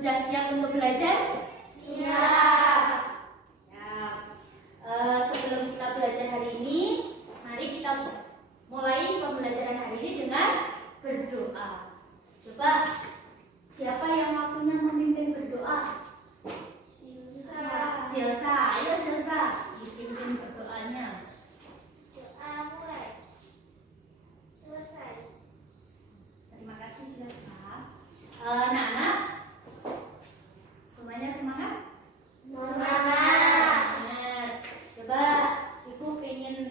Sudah siap untuk belajar? Siap. Ya. Sebelum kita belajar hari ini, mari kita mulai pembelajaran hari ini dengan berdoa. Coba, siapa yang waktunya memimpin berdoa? Silsa, ayo Silsa, dipimpin berdoanya. Doa mulai. Selesai. Terima kasih Silsa. Anak-anak, semuanya semangat? Semangat. Coba Ibu ingin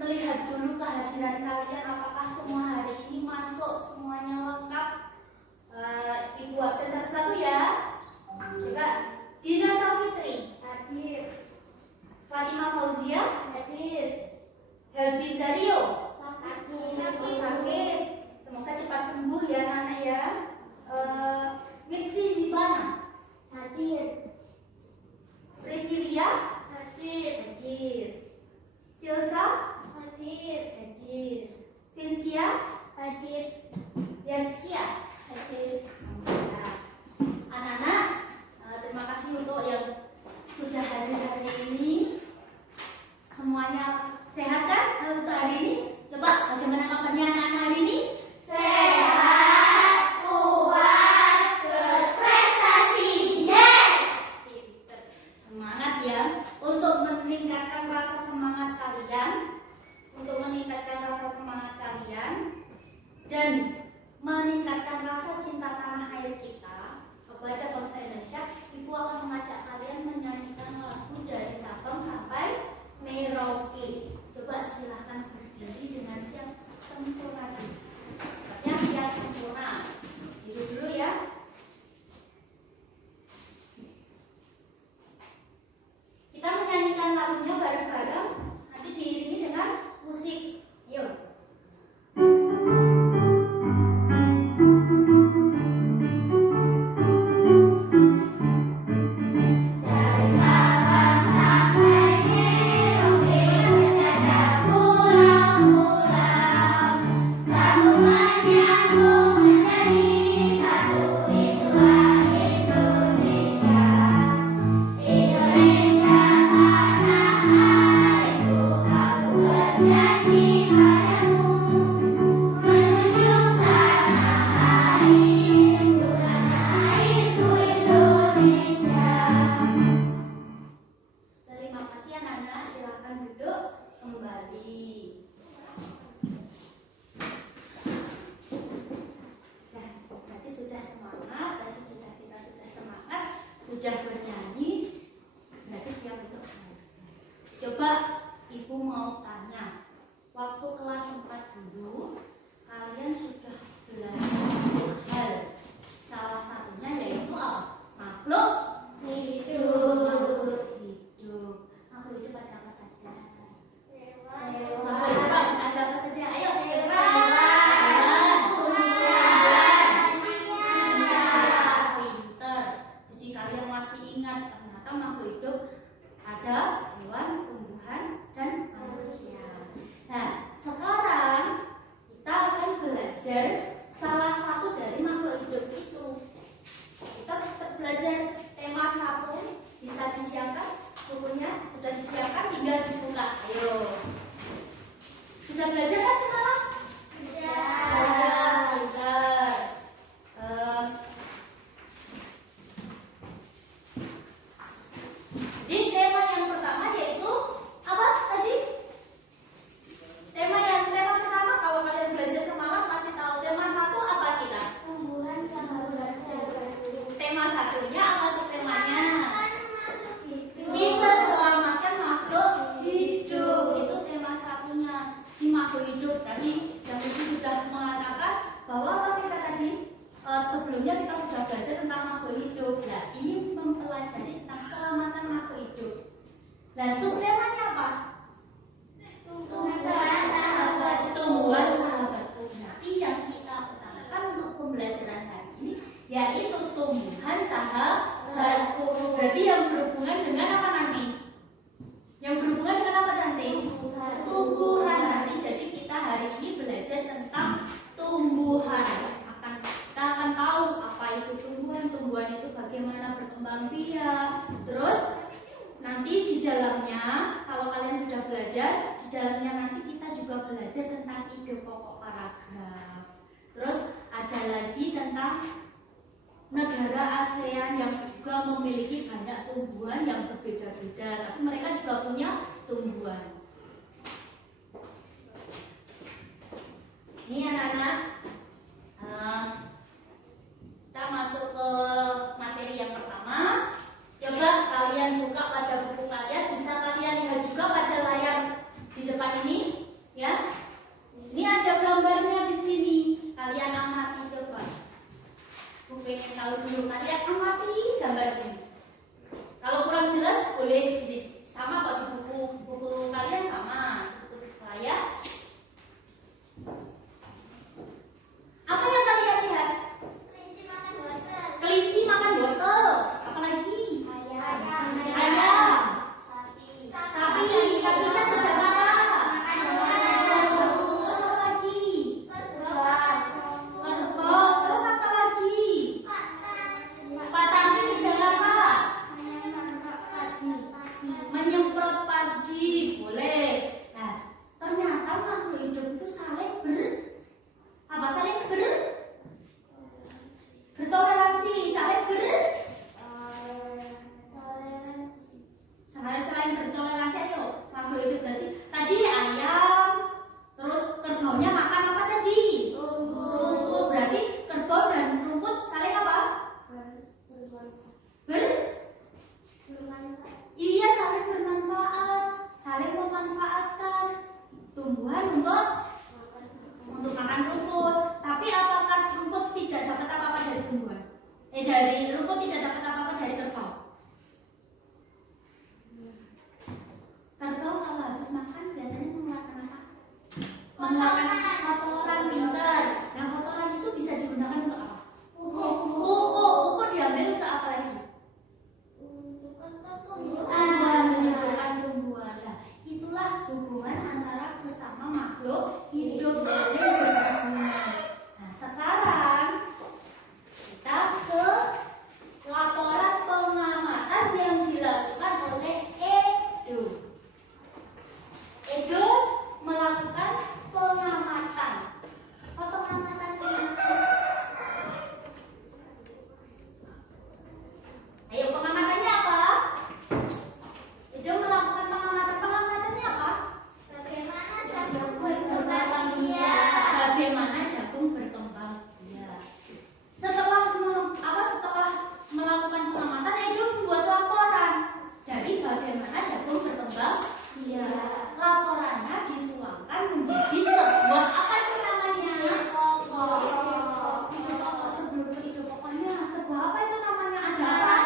melihat dulu kehadiran kalian, apakah semua hari ini masuk, semuanya lengkap. Ibu absen satu-satu ya. Coba Dina Safitri Hadir. Fatima Fauzia Hadir. Helbi Zario Hadir. sakit, semoga cepat sembuh ya anak ya. Mitsi Zivana Hadir. Presilia Hadir. hadir, Silsa Hadir. hadir, Vincia Hadir. Yaskia Hadir. Alhamdulillah. Anak-anak, terima kasih untuk yang sudah hadir hari ini. Semuanya sehat kan untuk hari ini? Coba bagaimana kabarnya anak-anak hari ini? Sehat, kuat, berprestasi. Yes. Pinter. Semangat ya untuk meningkatkan rasa semangat kalian, dan meningkatkan rasa cinta tanah air kita kepada bangsa Indonesia. Ibu akan mengajak kalian menyanyikan lagu dari Sabang sampai Merauke. Coba silahkan berdiri dengan siap sempurna. Sepertinya siap sempurna. Itu dulu ya. Kita menyanyikan lagunya bareng-bareng, nanti diiringi dengan musik. Yuk. Dari Sabang sampai Merauke berjajah pulau-pulau, sambung menyambung menjadi satu. Itulah Indonesia. Indonesia tanah airku, aku berjanji padamu, menunjuk tanah airku, Indonesia. Terima kasih anak-anak, silakan duduk kembali. Nah, berarti sudah semangat, kita sudah semangat, sudah bernyanyi, berarti siap untuk belajar. Coba Ibu mau tanya, waktu kelas 4 dulu, kalian sudah belajar banyak hal. Salah satunya yaitu apa? Makhluk Hidup. hidup. Makhluk hidup ada apa saja? Hewan. Makhluk hidup ada apa saja? Ayo. Hewan. Tumbuhan. Pinter. Jadi kalian masih ingat ternyata makhluk hidup ada hewan, tumbuhan, dan manusia. Nah, sekarang kita akan belajar salah satu dari makhluk hidup itu. Kita tetap belajar tema 1. Bisa disiapkan bukunya? Sudah disiapkan, tinggal dibuka. Ayo. Sudah belajar kan semalam? Pintar. Jadi tema yang pertama yaitu apa tadi? Tema pertama, kalau kalian belajar semalam pasti tahu. Tema 1 apa kita? Tumbuhan sahabat. Tema satunya apa sih temanya? Hidup. Kita selamatkan makhluk hidup. Itu tema 1-nya. Di makhluk hidup tadi yang Ibu sudah mengatakan bahwa apa kita tadi? Sebelumnya kita sudah belajar tentang makhluk hidup. Nah, ini mempelajari tentang keselamatan makhluk hidup. Nah, subtemanya apa? Tumbuhan sahabat. Tumbuhan sahabatku. Nanti yang kita utamakan untuk pembelajaran hari ini yaitu tumbuhan sahabatku. Berarti yang berhubungan dengan apa nanti? Yang berhubungan dengan apa nanti? Tumbuhan nanti. Jadi kita hari ini belajar tentang tumbuhan. Kita akan tahu apa itu tumbuhan. Tumbuhan bagaimana berkembang biak. Terus nanti di dalamnya, kalau kalian sudah belajar, di dalamnya nanti kita juga belajar tentang ide pokok paragraf. Terus ada lagi tentang negara ASEAN yang juga memiliki banyak tumbuhan yang berbeda-beda, tapi mereka juga punya tumbuhan. Ini anak-anak, kita masuk ke materi yang pertama. Coba kalian buka pada buku kalian, bisa kalian lihat juga pada layar di depan ini, ya. Ini ada gambarnya di sini. Kalian amati coba. Aku pengen tahu dulu, kalian amati gambarnya. Kalau kurang jelas boleh sama kok di buku kalian sama, buku saya. Apa yang kalian lihat? Kelinci makan wortel. Kelinci makan wortel. Apa lagi? Ayam. Sapi. Sapinya sedang apa? Terus apa lagi? Kerbau. Terus apa lagi? Pak Tani sedang apa? Menyemprot padi. Boleh. Nah, ternyata makhluk hidup itu saling bertoleransi, saling bertoleransi. Ayo, makhluk hidup tadi ayam, terus kerbaunya makan apa tadi? Rumput. Berarti kerbau dan rumput saling apa? Iya, saling bermanfaat, saling memanfaatkan tumbuhan untuk makan rumput. Tapi apakah rumput tidak dapat apa-apa dari tumbuhan? Dari rumput tidak dapat apa-apa dari kerbau? Kerbau kalau habis makan biasanya mengeluarkan apa? Mengeluarkan kotoran pinter. Nah, kotoran itu bisa digunakan untuk apa? Pupuk diambil untuk apa lagi? Menyuburkan tumbuhan. Nah, itulah hubungan antara sesama makhluk hidup saling berguna. Nah, sekarang kita ke laporan pengamatan yang dilakukan oleh Edo. Edo melakukan pengamatan. Apa pengamatannya? Ayo, pengamatannya apa? Edo melakukan pengamatan. Pengamatannya apa? Bagaimana jagung berkembang biak? Bagaimana jagung berkembang biak. Setelah melakukan pengamatan, Edo membuat laporan dari bagaimana jagung berkembang biak. Laporannya dituangkan menjadi sebuah apa itu namanya? Ide pokok. Sebelum ke ide pokoknya, sebuah apa itu namanya? Ada apa?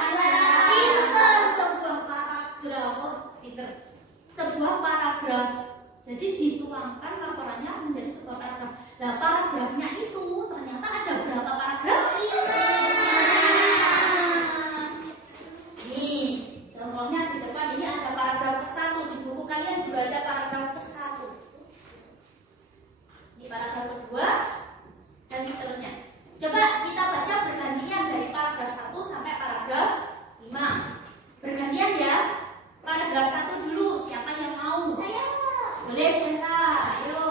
Pinter, sebuah paragraf. Oh, pinter. Sebuah paragraf. Jadi dituangkan laporannya menjadi sebuah paragraf. Nah, paragrafnya itu ternyata ada berapa paragraf? 5. Nih, contohnya di depan ini ada paragraf ke-1. Di buku kalian juga ada paragraf ke-1. Ini paragraf kedua dan seterusnya. Coba kita baca bergantian dari paragraf 1 sampai paragraf 5. Bergantian ya. Paragraf 1 dulu. Siapa yang mau? Saya Boleh, Selsa. Ayo.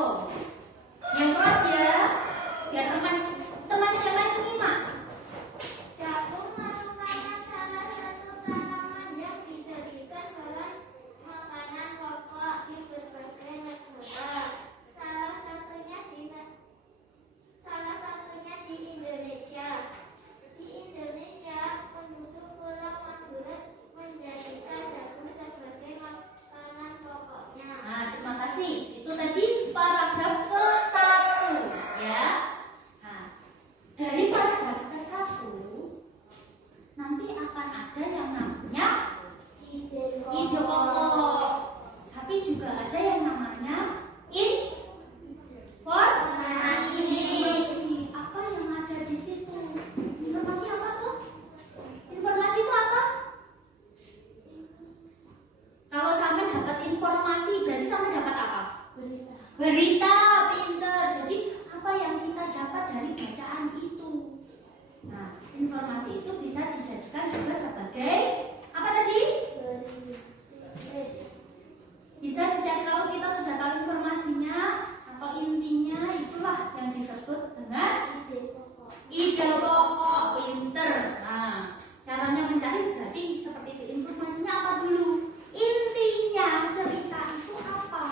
informasi itu bisa dijadikan juga sebagai apa tadi? Bisa dicari kalau kita sudah tahu informasinya atau intinya, itulah yang disebut dengan ide pokok pinter. Nah, caranya mencari berarti seperti itu. Informasinya apa dulu? Intinya cerita itu apa?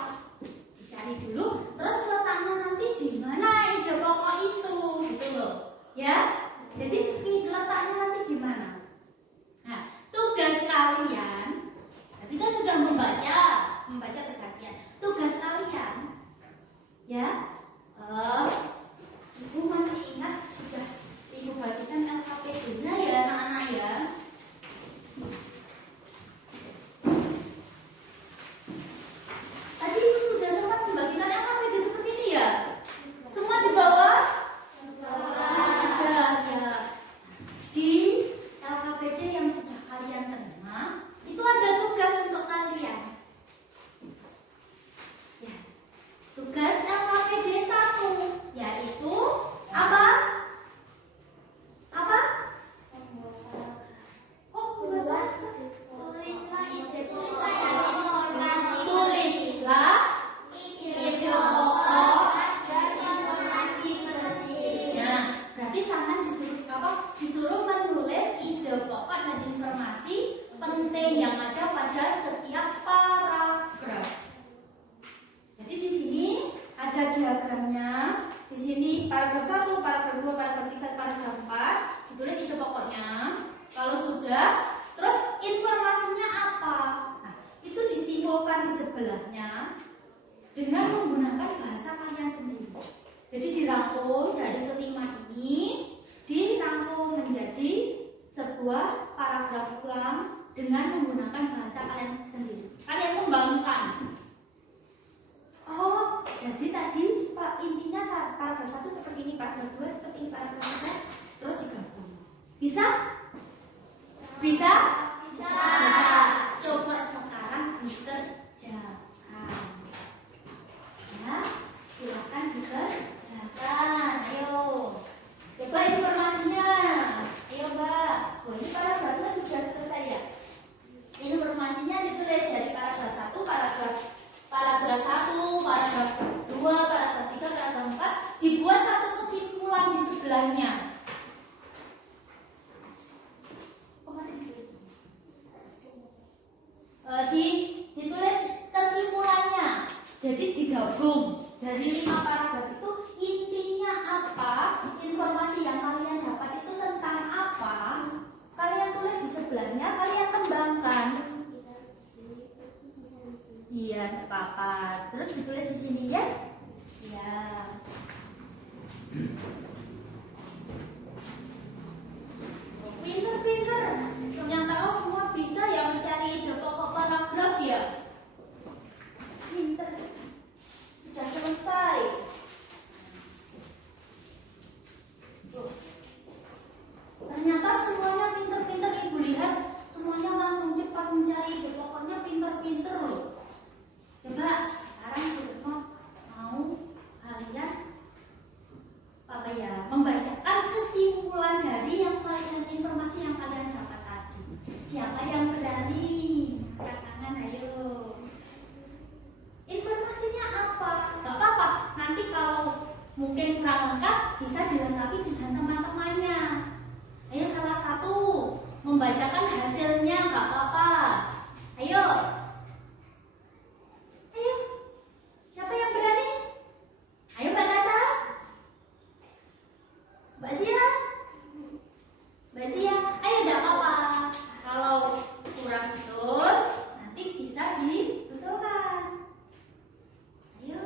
Dicari dulu, terus letaknya nanti di mana ide pokok itu, gitu loh. Ya, jadi letaknya nanti di mana? Nah, tugas kalian, tadi kan sudah membaca perhatian. Tugas kalian, ya, Ibu masih ingat sudah Ibu bagikan LKPD-nya ya anak-anak ya. Tadi Ibu sudah sempat membagikan LKPD seperti ini ya. Semua di bawah? Sudah ya. Di LKPD yang sudah kalian terima, itu ada tugas untuk kalian. Ya. Tugas LKPD 1 yaitu apa? Apa? Tulislah ide pokok. Nah, berarti sangat disuruh menulis ide pokok dan informasi penting yang ada pada setiap paragraf. Jadi di sini ada diagramnya. Di sini paragraf 1, paragraf 2, paragraf 3, paragraf 4 ditulis ide pokoknya. Kalau sudah, terus informasinya apa? Nah, itu disimpulkan di sebelahnya dengan menggunakan bahasa kalian sendiri. Jadi dirangkum dari kelima ini, dirangkum menjadi sebuah paragraf ulang dengan menggunakan bahasa kalian sendiri. Kalian kembangkan. Oh, jadi tadi Pak intinya paragraf 1 seperti ini, paragraf 2 seperti ini, paragraf 3, terus digabung. Bisa? Bisa? Bisa. Coba sekarang dikerjakan. Ya, silakan dikerjakan. Ayo. Coba informasinya. Ayo, Mbak. Oh, ini paragrafnya sudah selesai ya? Informasinya ditulis dari paragraf 1, paragraf 1, paragraf 2, paragraf 3, paragraf 4, dibuat satu kesimpulan di sebelahnya. Ditulis kesimpulannya. Jadi digabung dari 5 paragraf itu intinya apa, informasi yang kalian dapat itu tentang apa, kalian tulis di sebelahnya, kalian kembangkan. Iya, tidak apa-apa. Terus ditulis di sini ya. Ya. Pinter-pinter. Ternyata semua bisa ya mencari ide pokok paragraf ya. Pinter. Sudah selesai. Ternyata semuanya pinter-pinter. Ibu lihat semuanya langsung cepat mencari ide pokoknya, pinter-pinter loh. Coba sekarang Ibu mau kalian apa ya, membacakan kesimpulan dari yang kalian, informasi yang kalian dapat tadi. Siapa yang berani? Angkat tangan, ayo. Informasinya apa? Gak apa-apa. Nanti kalau mungkin kurang lengkap bisa dilengkapi dengan teman-temannya. Ayo salah satu membacakan hasilnya, gak apa-apa. Ayo. Ayo. Siapa yang berani? Ayo Mbak Tata. Mbak Zia. Mbak Zia, ayo enggak apa-apa. Kalau kurang betul, nanti bisa dibetulkan. Ayo.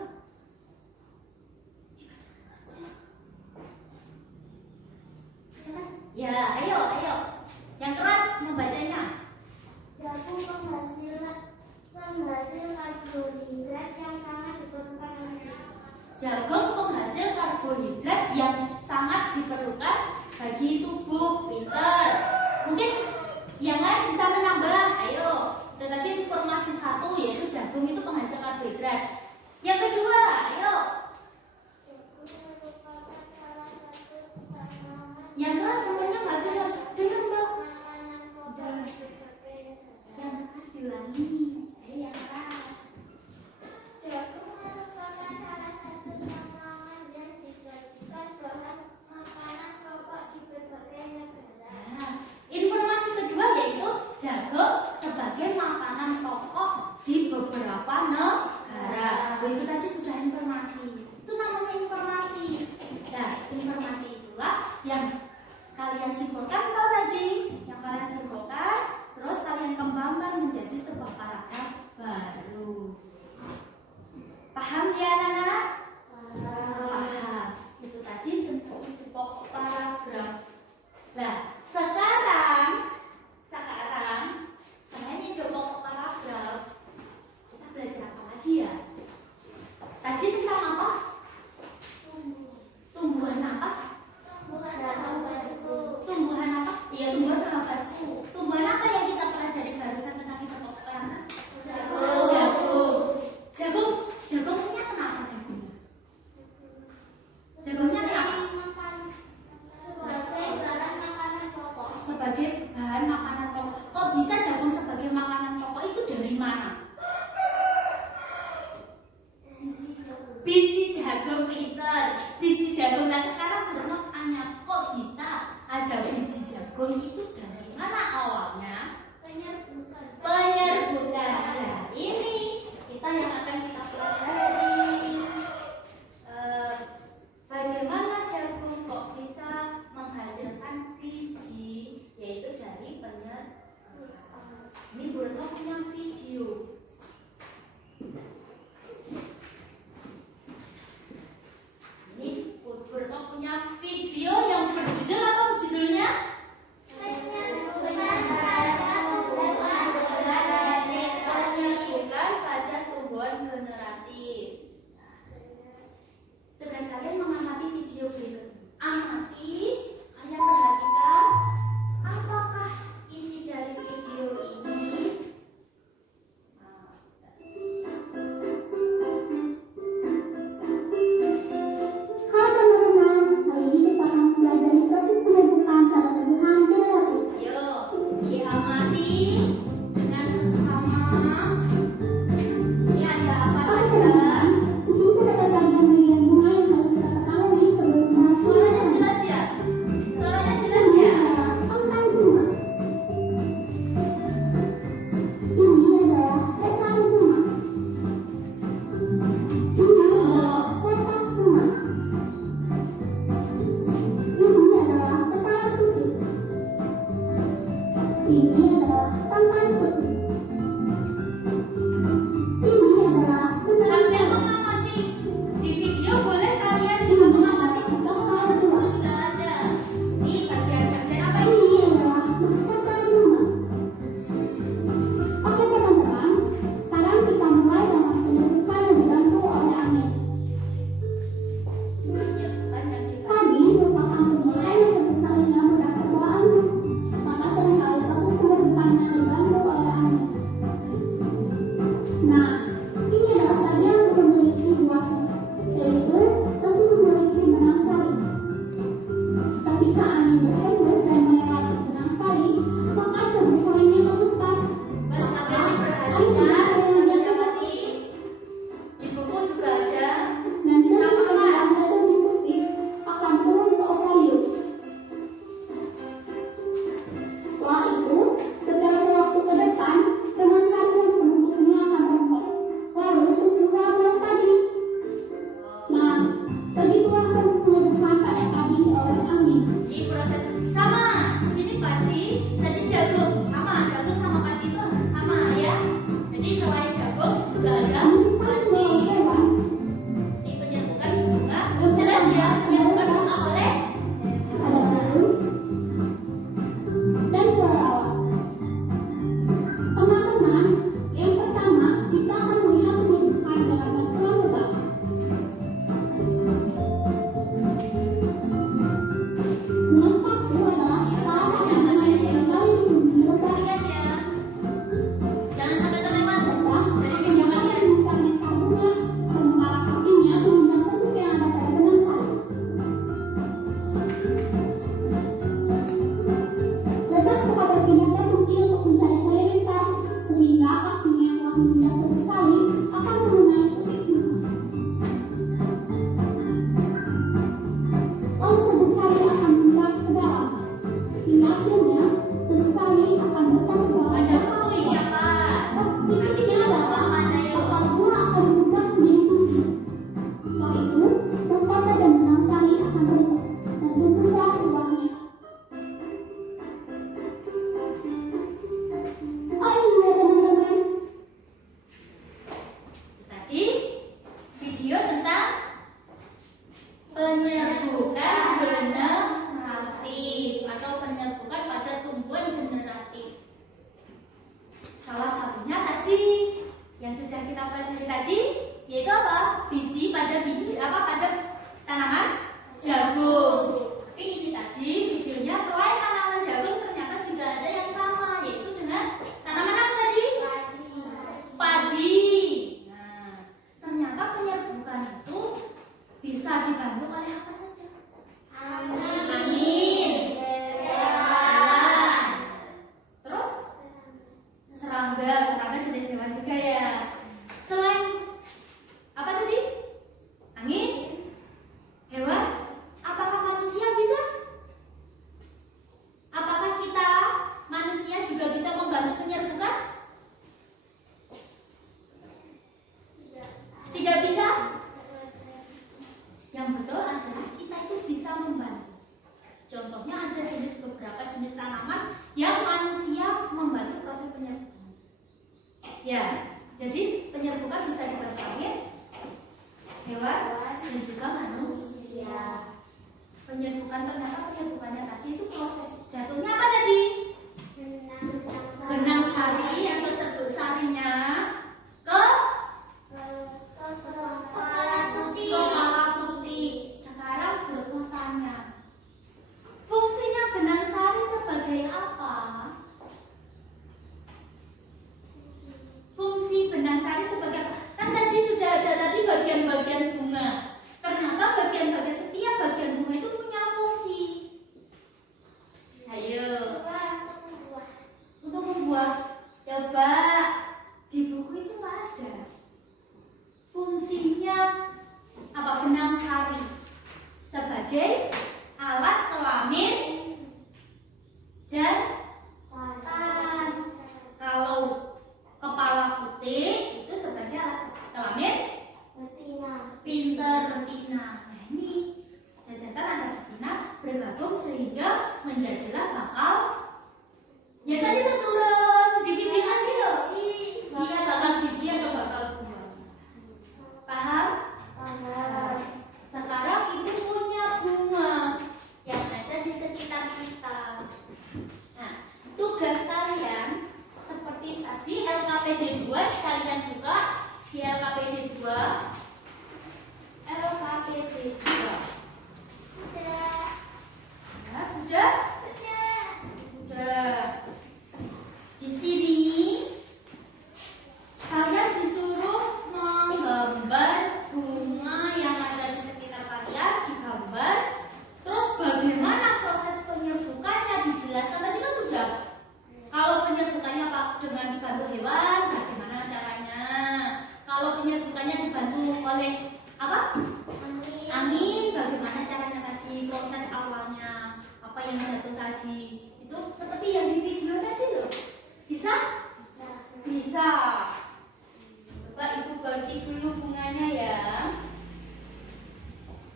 Ya, ayo. Yang keras membacanya. Jagung penghasil karbohidrat yang sangat diperlukan Jagung penghasil karbohidrat yang sangat diperlukan bagi tubuh. Pinter. Mungkin yang lain bisa menambah. Ayo. Itu tadi informasi 1 yaitu jagung itu penghasil karbohidrat. Yang kedua, ayo. Yang keras namanya nggak ada. paragraf baru. Paham ya anak-anak? Paham. Itu tadi bentuk pokok paragraf. Nah, sekarang selain itu pokok paragraf, kita belajar apa lagi ya? Tadi tentang apa? Tumbuhan apa? Tumbuhan apa? Iya, tumbuhan sahabatku. Tumbuhan apa yang kita pelajari barusan tentang kita pokok paragraf? Jagungnya kenapa jagungnya? Jagungnya kenapa? Sebagai bahan makanan pokok. Kok bisa jagung sebagai makanan pokok itu dari mana? Biji jagung, pinter. Biji jagung. Nah sekarang menurut tanya, kok bisa ada biji jagung itu dari mana awalnya? Penyerbukan. Nah ini kita yang akan kita pelajari. Bagaimana jagung kok bisa menghasilkan biji, yaitu dari penyerbukan. Ini Bruno punya video. Ini Bruno punya video yang berjudul apa judulnya? Penyerbukan pada tumbuhan generatif. Tugas kalian mengamati video berikut. Amati, kalian perhatikan apakah isi dari video ini. Halo teman-teman, kali ini kita akan mempelajari proses penyerbukan pada tumbuhan generatif. Yuk, diamati dengan seksama. Ini ada apa Oke saja? teman-teman, di sini terdapat bagian-bagian bunga yang harus kita ketahui sebelum masuk. Suaranya jelas ya? Suaranya jelas ya? Tentang bunga. Ini adalah pesan bunga. Ini adalah kotak bunga. Ini adalah kepala putih. Ini adalah tangan putih. Ini adalah Sambil mengamati di video boleh kalian juga mengamati di buku kalau buku sudah ada. Ini bagian-bagian apa ini ini? adalah mahkota bunga. Oke teman-teman, sekarang kita mulai dengan penyerbukan yang dibantu oleh angin. Menyebutkan dan kita Tadi merupakan tumbuhan yang satu salinya mudah terbawa angin, maka seringkali proses penyerbukannya dibantu oleh angin. Nah, ini adalah tadi yang memiliki buahnya, yaitu masih memiliki benang sari. Ketika angin berhembus dan melewati benang sari, maka serbuk sarinya terlepas. sambil diperhatikan, diamati. Di buku juga ada. Dan serbuk yang berada lebih putih akan turun ke ovarium. Setelah itu, beberapa waktu ke depan, benang sari yang penuh akan rontok. Lalu tumbuhlah buah padi. Nah, begitulah proses penyerbukan pada padi oleh angin. Di proses sama. Di sini padi, tadi jagung. Sama, jagung sama padi itu sama ya. Jadi selain jagung juga ada Ini bukan padi. buah hewan, Ini penyerbukan bunga. Jelas ya, penyerbukan bunga oleh ada daun dan kelelawar. Teman-teman, yang pertama kita akan melihat penyerbukan dengan bantuan lebah. Bunga sepatu adalah salah satu bunga yang seringkali dikunjungi lebah. Ingat ya. Jangan sampai terlewat. Lebah Dari akan video dapat kalian. menyisap nektar bunga, sementara kakinya menginjak serbuk yang ada pada benang sari. Lebah suka berpindah posisi untuk mencari-cari nektar, sehingga kakinya yang telah menginjak serbuk sari akan mengenai putik bunga. Lalu serbuk sari akan menyerap ke dalam, hingga akhirnya serbuk sari akan bertemu Ada dengan dulu ini apa? proses Nanti berikutnya kita adalah sama aja yuk. kepala bunga akan berubah menjadi putih. Setelah itu, mahkota dan benang sari akan berubah dan tumbuhlah buahnya. Oh iya teman-teman, tadi yang sudah kita pelajari tadi, yaitu apa? Pada tanaman jagung. Tapi ini tadi videonya selain tanaman jagung ternyata juga ada yang sama, yaitu dengan tanaman apa tadi? Padi. Nah, ternyata penyerbukan itu bisa dibantu oleh apa saja? Angin. Terus serangga jenis hewan juga ya. Selain apa tadi? Angin, hewan. Apakah manusia bisa? Apakah kita manusia juga bisa membantu penyerbukan? Tidak bisa? Yang betul adalah kita itu bisa membantu. Contohnya ada beberapa jenis tanaman yang manusia membantu proses penyerbukan. Ya, jadi penyerbukan bisa dibantu angin, hewan, dan juga manusia. Ternyata penyerbukannya tadi itu proses jatuhnya apa tadi? Benang sari atau serbuk sarinya ke kepala putih. Sekarang bertanya, fungsinya benang sari sebagai apa? Fungsi benang sari sebagai apa? Kan tadi sudah ada tadi bagian-bagian bunga. Ternyata setiap bagian bunga itu punya fungsi. Ayo. Untuk membuat. Coba di buku itu ada. Fungsinya apa? Benang sari sebagai alat kelamin jantan. Kalau kepala putih itu sebagai alat kelamin betina. Nah, ini jantan ada betina bergabung sehingga menjadilah bakal. Ya tadi tuh turun bibit tadi loh. Iya, bakal biji atau bakal buah. Paham? Sekarang ibu punya bunga yang ada di sekitar kita. Nah, tugas kalian seperti tadi LKPD 2 kalian buka di LKPD 2. Sudah? Di sini kalian disuruh menggambar bunga yang ada di sekitar kalian, digambar. Terus bagaimana proses penyerbukannya dijelaskan tadi kan sudah. Kalau penyerbukannya dengan dibantu hewan, bagaimana caranya? Kalau penyerbukannya dibantu oleh apa? Angin, bagaimana caranya tadi? Proses awalnya apa yang jatuh tadi? Itu seperti yang di video tadi loh. Bisa? Bisa. Coba ibu bagi dulu bunganya ya.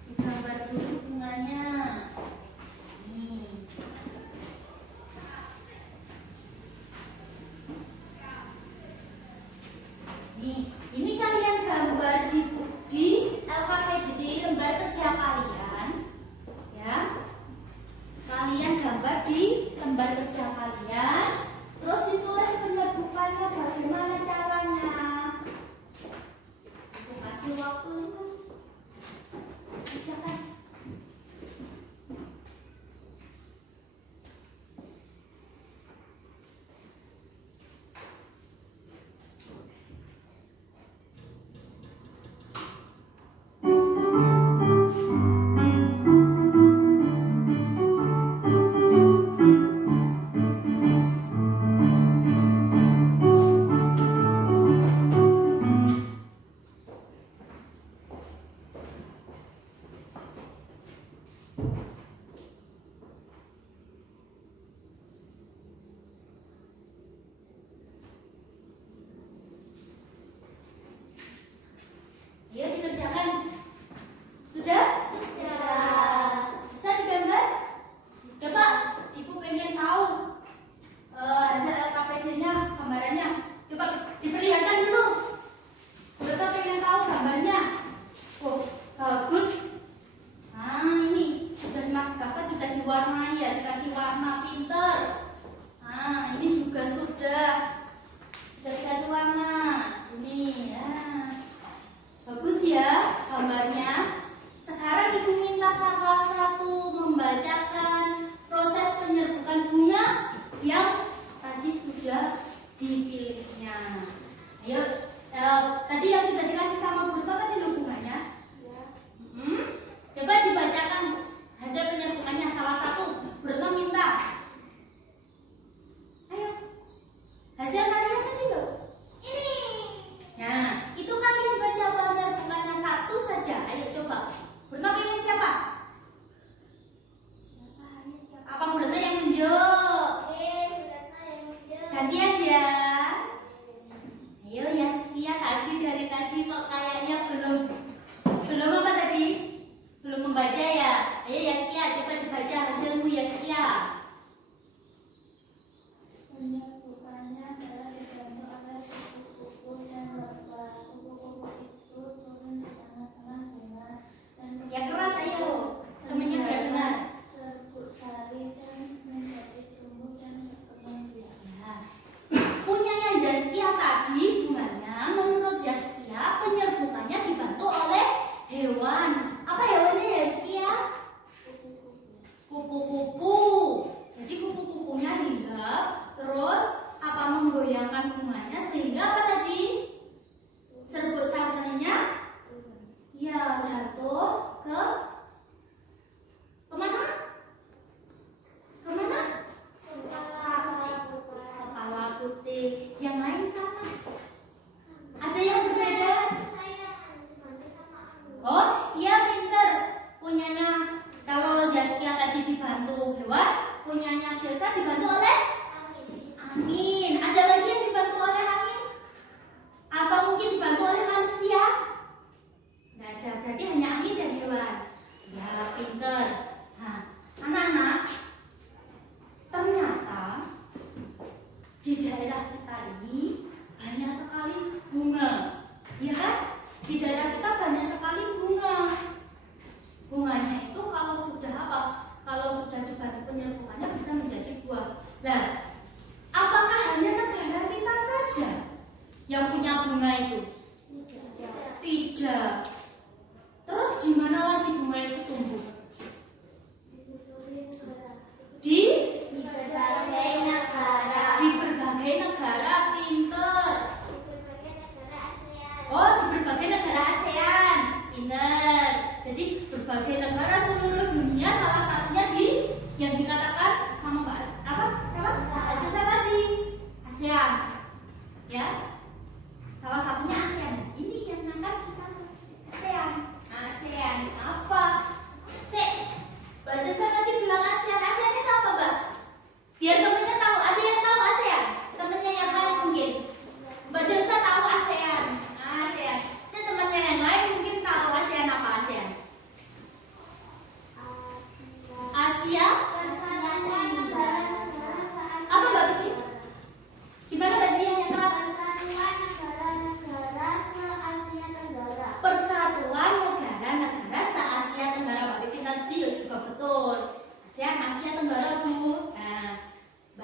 Digambar dulu bunganya. Ini kalian gambar di LKPD di lembar kerja kalian, ya. Kalian gambar di lembar kerja kalian, terus ditulis penyerbukannya bagaimana caranya. Aku kasih waktu itu. Silakan.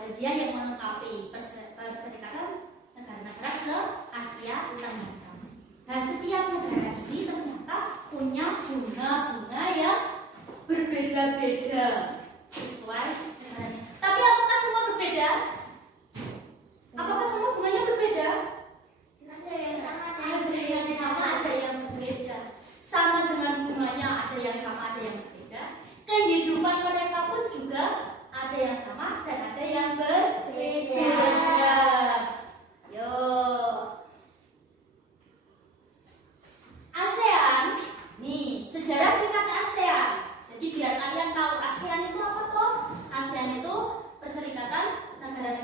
bagian yang melengkapi Perserikatan Negara-Negara se-Asia Tenggara. Nah, setiap negara ini ternyata punya bunga-bunga yang berbeda-beda sesuai negaranya. Tapi apakah semua berbeda? Apakah semua bunganya berbeda? Ada yang sama, Ada yang sama, ada yang berbeda. Sama dengan bunganya, ada yang sama, ada yang berbeda. Kehidupan mereka pun juga ada yang sama dan ada yang berbeda. Yo. ASEAN, nih sejarah singkat ASEAN. Jadi biar kalian tahu ASEAN itu apa toh? ASEAN itu Perserikatan Negara-Negara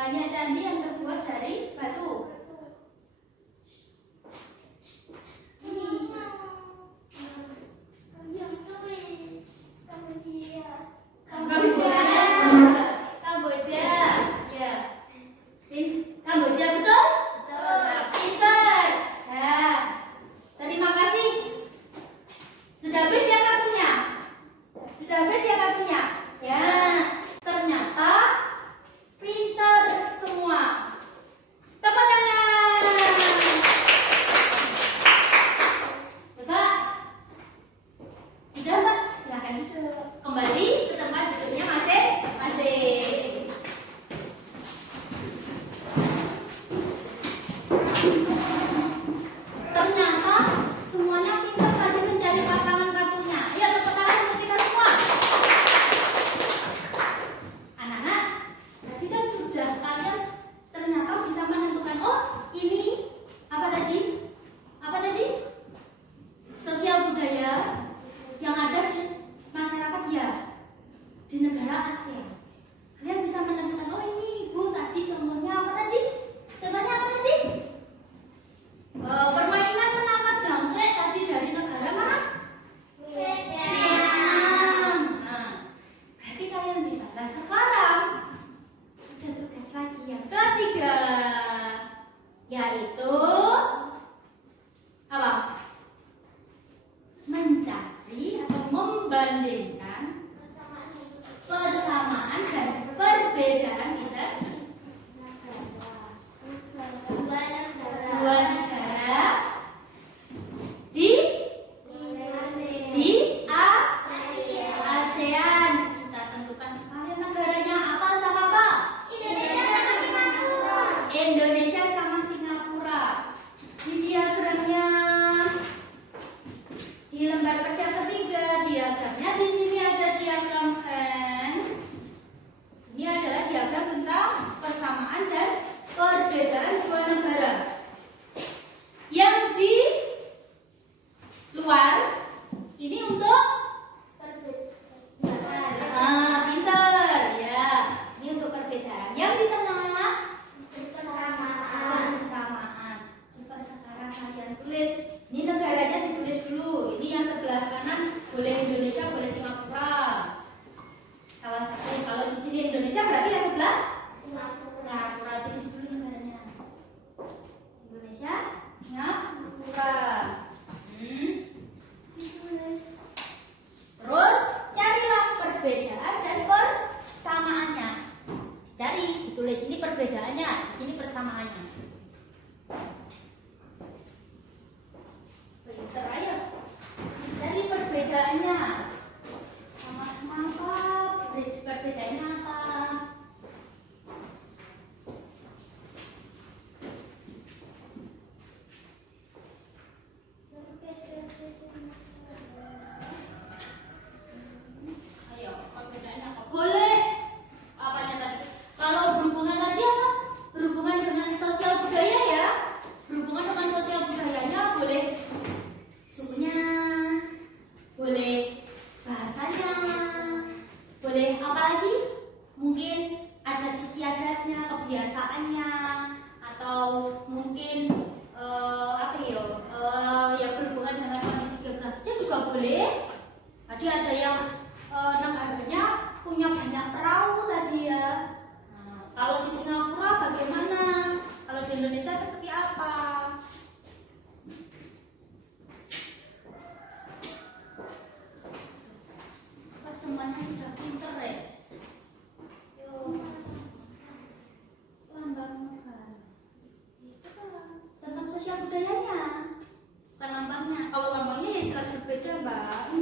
Banyak candi yang terbuat dari batu. Kamboja. Ya. Kamboja betul? Nah, pinter. Nah, terima kasih. Sudah habis ya kartunya? Sudah habis ya kartunya? Ya. Ternyata pinter semua. Tepuk tangan. Coba. Sudah, Mbak? Silakan duduk. Kembali ke tempat duduknya masing-masing. Ternyata semuanya pintar tadi mencari pasangan kartunya. Ayo tepuk tangan untuk kita semua. Anak-anak, tadi kan sudah kalian ternyata bisa menentukan, oh ini apa tadi? Apa tadi? Sosial budaya yang ada di masyarakat ya, di negara ASEAN. Kalian bisa menentukan, oh ini ibu tadi contohnya apa tadi? Contohnya apa tadi? Permainan menangkap jangkrik tadi dari negara mana? Vietnam. Nah, berarti kalian bisa. Nah sekarang ada tugas lagi yang ketiga, yaitu apa? Mencari atau membandingkan persamaan dan perbedaan kita dua negara di ASEAN. Kita tentukan sekalian negaranya apa sama apa? Indonesia sama Singapura. Di diagramnya di lembar kerja ketiga, diagramnya di sini ada diagram Venn. Ini adalah diagram tentang persamaan dan perbedaan dua negara. Yang di luar ini untuk pinter ya. Ini untuk perbedaan. Yang di tengah persamaan. Coba sekarang kalian tulis. Ini negaranya ditulis dulu. Ini yang sebelah kanan boleh Indonesia, boleh Singapura. Salah satu. Kalau di sini Indonesia berarti yang sebelah Singapura. Tulis dulu negaranya. Indonesia, Singapura. Ditulis. Terus carilah perbedaan dan persamaannya. Cari, ditulis ini perbedaannya, di sini persamaannya. Pinter ayo. Cari perbedaannya. Sama-sama apa? Perbedaannya apa? Ayo, perbedaannya apa? Boleh. Apanya tadi? Kalau berhubungan tadi apa? Berhubungan dengan sosial budaya ya. Berhubungan dengan sosial budayanya boleh sukunya, boleh bahasanya, boleh apa lagi? Mungkin adat istiadatnya, kebiasaannya, atau mungkin ya berhubungan dengan kondisi geografisnya juga boleh. Tadi ada yang negaranya punya banyak perahu tadi ya. Nah, kalau di Singapura bagaimana? Kalau di Indonesia seperti apa? Semuanya sudah pinter ya. Yuk. Lambang negara. Itu tentang sosial budayanya. Bukan lambangnya. Kalau lambangnya ya jelas berbeda, Mbak.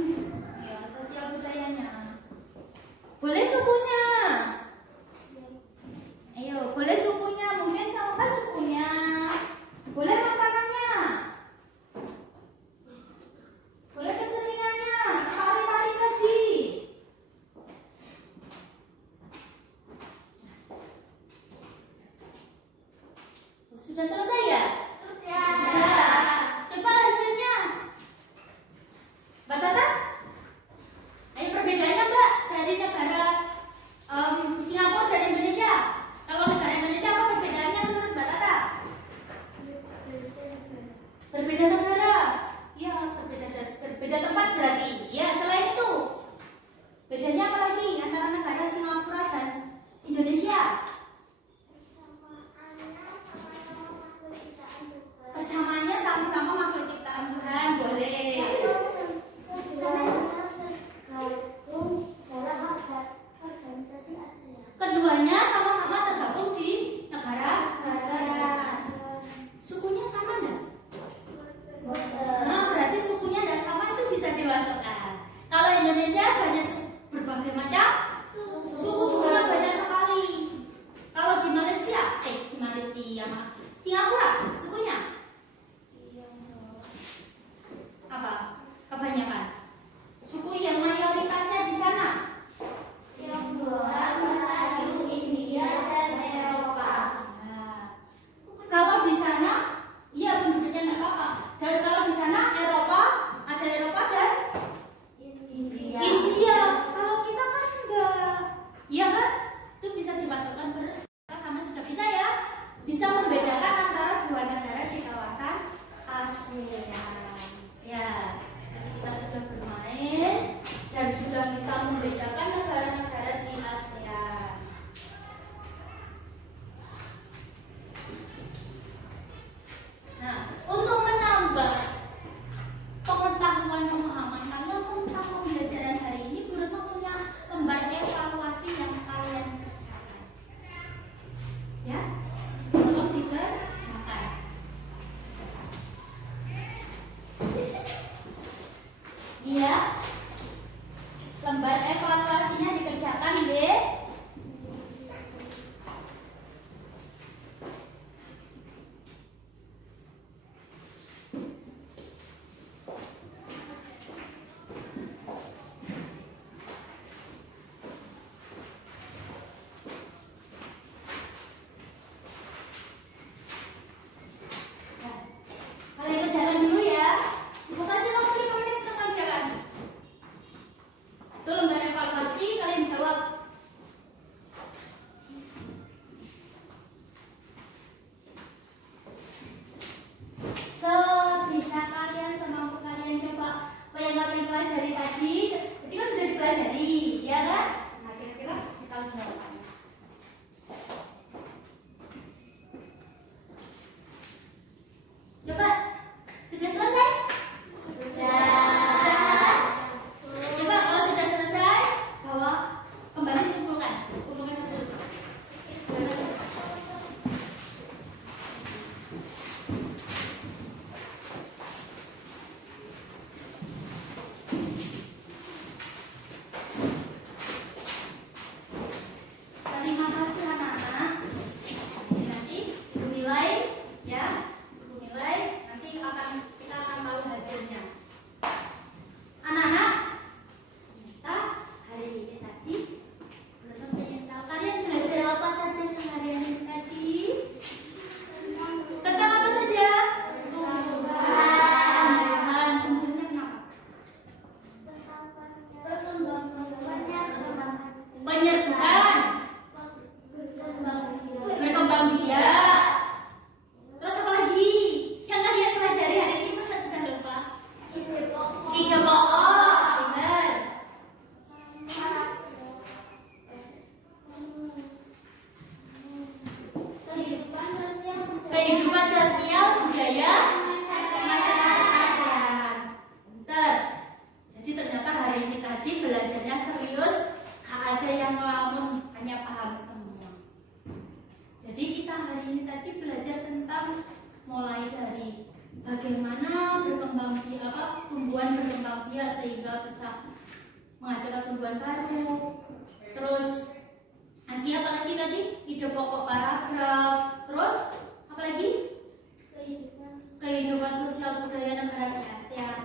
Ya, sosial budayanya. Boleh sukunya. Ayo, boleh sukunya. Mungkin sama sukunya. Boleh makanannya. Boleh keseniannya. Tari-tari tadi. Sudah selesai ya? Sudah. Coba hasilnya. Mbak Tata? Ayo perbedaannya Mbak dari negara Singapura dan Indonesia. Kalau negara Indonesia nama Singapura, sukunya apa? Kebanyakan suku yang mayoritasnya di sana. Kalau di sana, iya penduduknya enggak apa-apa. Dan kalau di sana Eropa, ada Eropa dan India. Kalau kita kan enggak, iya kan? Itu bisa dimasukkan sama sudah bisa ya. Bisa membedakan antara dua negara di kawasan ASEAN. Ya, tadi kita sudah bermain dan sudah bisa membedakan negara-negara di ASEAN. Nah, untuk menambah pengetahuan pemahaman kalian tentang pembelajaran hari ini, guru punya lembar evaluasi yang kalian kerjakan. Ya, tolong dikerjakan. Iya, lembar evaluasinya dikerjakan deh. Kalian kerjakan dulu ya. Ibu kasih waktu 5 menit untuk kerjakan. Itu lembar evaluasi, kalian jawab. Sebisa kalian, semampu kalian, coba apa yang kalian pelajari tadi. Jadi kan sudah dipelajari, ya kan? Nah, kira-kira kita harus jawabannya. Coba, sudah selesai? Coba kalau sudah selesai, bawa kembali kumpulkan dulu. Terima kasih anak-anak. Nanti nilai ya. Nilai nanti kita akan tahu hasilnya. Anak-anak, kita hari ini tadi belum pengen tahu kalian belajar apa saja seharian ini tadi. Tentang apa saja? Tumbuhan. Tumbuhannya kenapa? Penyerbukan, berkembang biak. Terus apa lagi? Yang kalian pelajari hari ini masa sudah lupa? Ide pokok, benar. Kehidupan sosial budaya masyarakat ASEAN. Bentar. Jadi ternyata hari ini tadi belajarnya serius, gak ada yang ngelamun, hanya paham semua. Jadi kita hari ini tadi belajar tentang mulai dari bagaimana berkembang biak, tumbuhan berkembang biak sehingga bisa menghasilkan tumbuhan baru. Terus nanti apa lagi tadi? Ide pokok paragraf. Terus apa lagi? Kehidupan sosial budaya negara di ASEAN.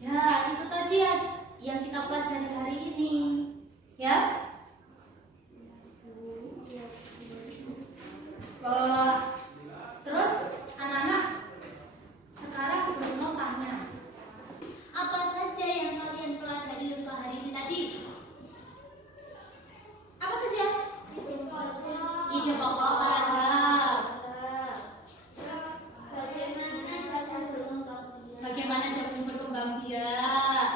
Ya, itu tadi ya yang kita pelajari hari ini. Ya. Terus anak-anak, sekarang belum mau tanya apa saja yang kalian pelajari untuk hari ini tadi? Apa saja? Ide pokok paragraf. Bagaimana jagung berkembang biak?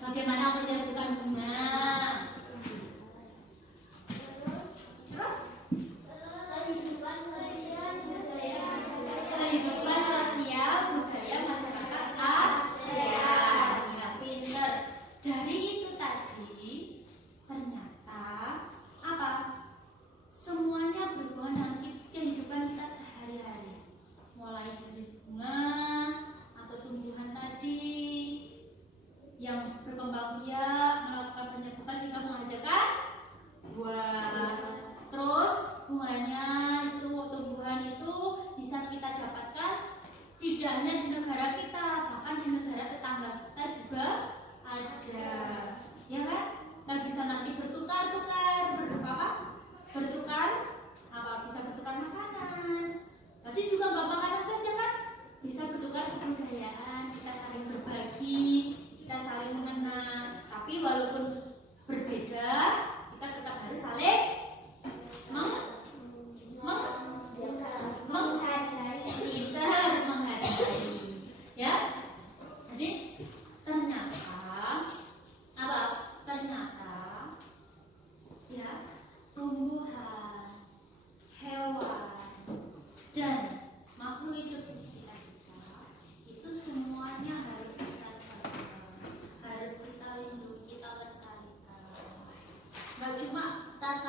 Bagaimana menyerbukan bunga? Terus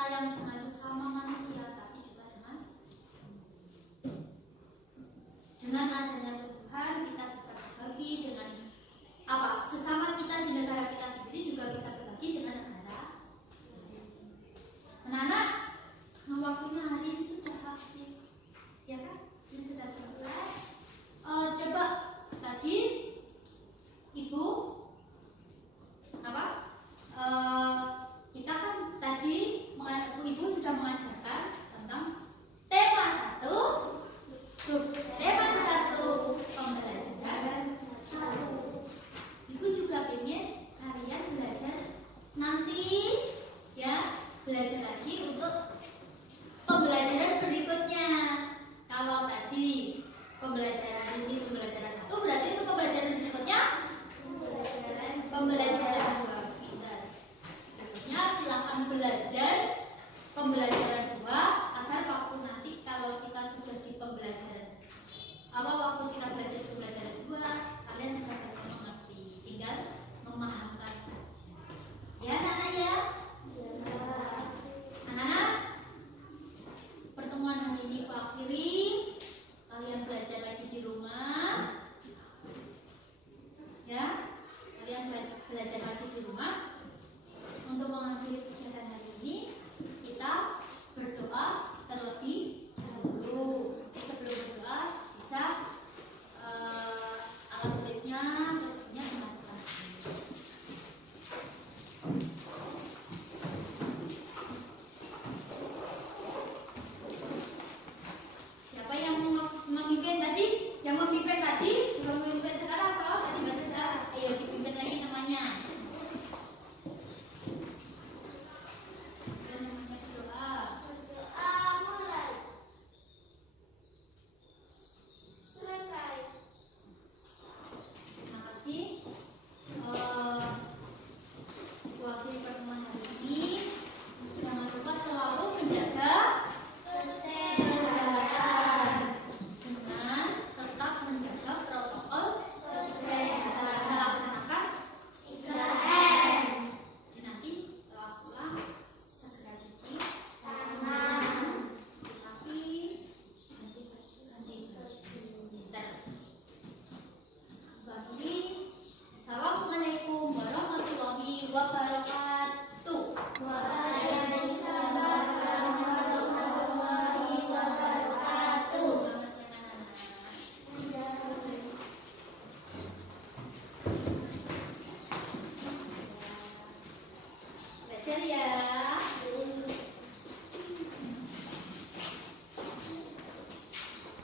sayang dengan sesama manusia, tapi juga dengan adanya Tuhan kita bisa berbagi dengan sesama kita di negara kita sendiri, juga bisa berbagi dengan negara. Anak-anak, waktunya hari ini sudah habis, ya kan? Ini sudah selesai. Coba tadi Ibu kita kan tadi Ibu sudah mengajarkan tentang tema 1, tema 1 pembelajaran 1. Ibu juga ingin kalian belajar nanti, ya, belajar lagi untuk pembelajaran berikutnya. Kalau tadi pembelajaran ini pembelajaran